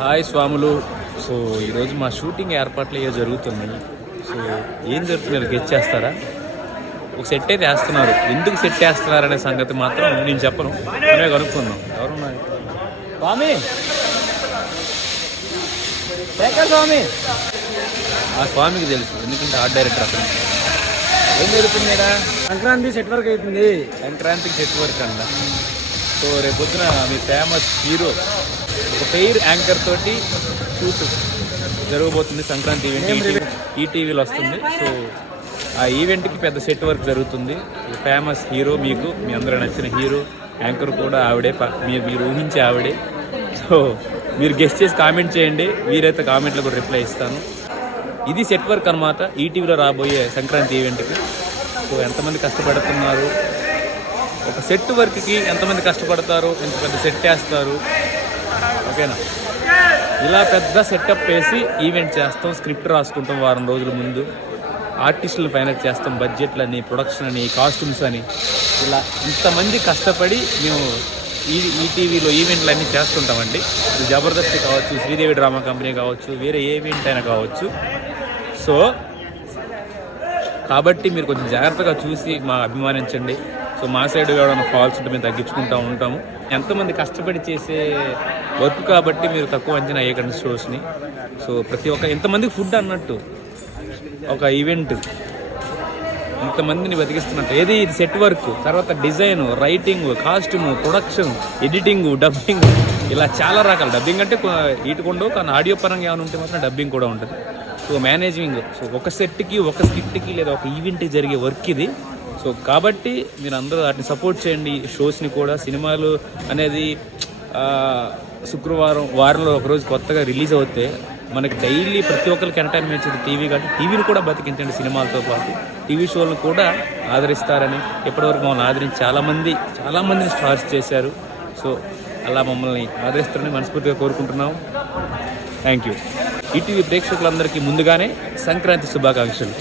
Hi స్వాములు. So ఈరోజు మా షూటింగ్ ఏర్పాట్లు ఏవో జరుగుతున్నాయి. సో ఏం జరుగుతుంది గెస్ చేస్తారా? ఒక సెట్ అయితే వేస్తున్నారు. ఎందుకు సెట్ వేస్తున్నారు అనే సంగతి మాత్రం నేను చెప్పను, మనమే కనుక్కుందాం. ఎవరున్నారు? స్వామి, స్వామి. ఆ స్వామికి తెలుసు, ఎందుకంటే ఆర్ట్ డైరెక్టర్ అతను. ఏం జరుగుతుంది? సంక్రాంతి సెట్ వర్క్ అవుతుంది. సంక్రాంతికి సెట్ వర్క్ అంట. సో రేపొద్దున మీ ఫేమస్ హీరో ఒక ఫెయిర్ యాంకర్ తోటి షూట్ జరగబోతుంది. సంక్రాంతి ఈవెంట్ ఈటీవీలో వస్తుంది. సో ఆ ఈవెంట్కి పెద్ద సెట్ వర్క్ జరుగుతుంది. ఫేమస్ హీరో, మీకు మీ అందరూ నచ్చిన హీరో, యాంకర్ కూడా ఆవిడే, మీరు ఊహించే ఆవిడే. సో మీరు గెస్ట్ చేసి కామెంట్ చేయండి, వీరైతే కామెంట్లో కూడా రిప్లై ఇస్తాను. ఇది సెట్ వర్క్ అనమాట ఈటీవీలో రాబోయే సంక్రాంతి ఈవెంట్కి. సో ఎంతమంది కష్టపడుతున్నారు, ఒక సెట్ వర్క్కి ఎంతమంది కష్టపడతారు, ఎంత పెద్ద సెట్ వేస్తారు, ఓకేనా? ఇలా పెద్ద సెటప్ వేసి ఈవెంట్ చేస్తాం, స్క్రిప్ట్ రాసుకుంటాం వారం రోజుల ముందు, ఆర్టిస్టులు ఫైనల్ చేస్తాం, బడ్జెట్లని, ప్రొడక్షన్ అని, కాస్ట్యూమ్స్ అని, ఇలా ఇంతమంది కష్టపడి మేము ఈటీవీలో ఈవెంట్లు అన్నీ చేస్తుంటామండి. జబర్దస్త్ కావచ్చు, శ్రీదేవి డ్రామా కంపెనీ కావచ్చు, వేరే ఏ ఈవెంట్ అయినా కావచ్చు. సో కాబట్టి మీరు కొంచెం జాగ్రత్తగా చూసి మా అభిమానించండి. సో మా సైడ్ ఏమైనా ఫాల్స్ ఉంటే మేము తగ్గించుకుంటూ ఉంటాము. ఎంతమంది కష్టపడి చేసే వర్క్ కాబట్టి మీరు తక్కువ అంచనా వేయకండి షోస్ని. సో ప్రతి ఒక్క ఎంతమందికి ఫుడ్ అన్నట్టు ఒక ఈవెంట్ ఇంతమందిని బతికిస్తున్నట్టు. ఏది ఇది సెట్ వర్క్, తర్వాత design, writing, costume, production, editing, dubbing, ఇలా చాలా రకాలు. డబ్బింగ్ అంటే ఈటుకుండవు, కానీ ఆడియో పరంగా ఏమైనా ఉంటే మాత్రం డబ్బింగ్ కూడా ఉంటుంది. సో మేనేజింగ్, సో ఒక సెట్కి, ఒక స్కిట్కి లేదా ఒక ఈవెంట్కి జరిగే వర్క్ ఇది. సో కాబట్టి మీరు అందరూ వాటిని సపోర్ట్ చేయండి. షోస్ని కూడా, సినిమాలు అనేది శుక్రవారం వారంలో ఒకరోజు కొత్తగా రిలీజ్ అవుతే మనకి డైలీ ప్రతి ఒక్కరికి ఎంటర్టైన్మెంట్ ఇచ్చేది టీవీ, కాబట్టి టీవీని కూడా బతికించండి. సినిమాలతో పాటు టీవీ షోలను కూడా ఆదరిస్తారని, ఇప్పటివరకు మమ్మల్ని ఆదరించి చాలామందిని స్టార్స్ చేశారు. సో అలా మమ్మల్ని ఆదరిస్తారని మనస్ఫూర్తిగా కోరుకుంటున్నాం. Thank you. ఈటీవీ ప్రేక్షకులందరికీ ముందుగానే సంక్రాంతి శుభాకాంక్షలు.